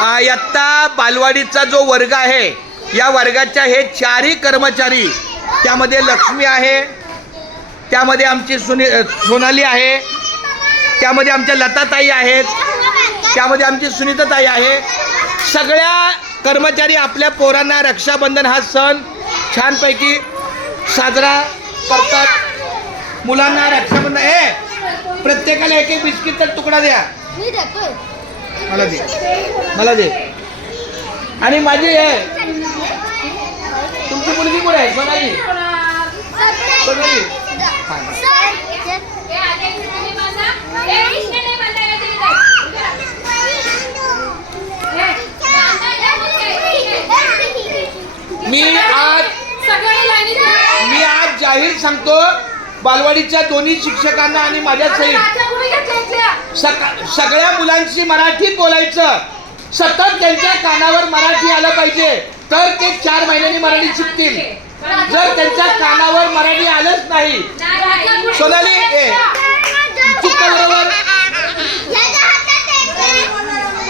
इयत्ता बालवाडीचा जो वर्ग आहे, या वर्गाच्या हे चारही कर्मचारी, त्यामध्ये लक्ष्मी आहे, त्यामध्ये आमची सोनाली आहे, त्यामध्ये आमच्या लताताई आहेत, त्यामध्ये आमची सुनीताताई आहे. सगळ्या कर्मचारी आपल्या पोरांना रक्षाबंधन हा सण छानपैकी साजरा करतात. मुलांना रक्षाबंधन प्रत्येकाला एक एक बिस्किटचा तुकडा द्या. मला दे. आणि माझी तुमची मुलगी कुठे आहे? सोनाली. मी आज जाहीर सांगतो, बालवाडीच्या दोन्ही शिक्षकांना आणि माझ्या सहित सगळ्या मुलांशी मराठीत बोलायचं. सतत त्यांच्या कानावर मराठी आलं पाहिजे, तर ते 4 महिन्यांनी मराठी शिकतील. जर त्यांच्या कानावर मराठी आलंच नाही, सोनाली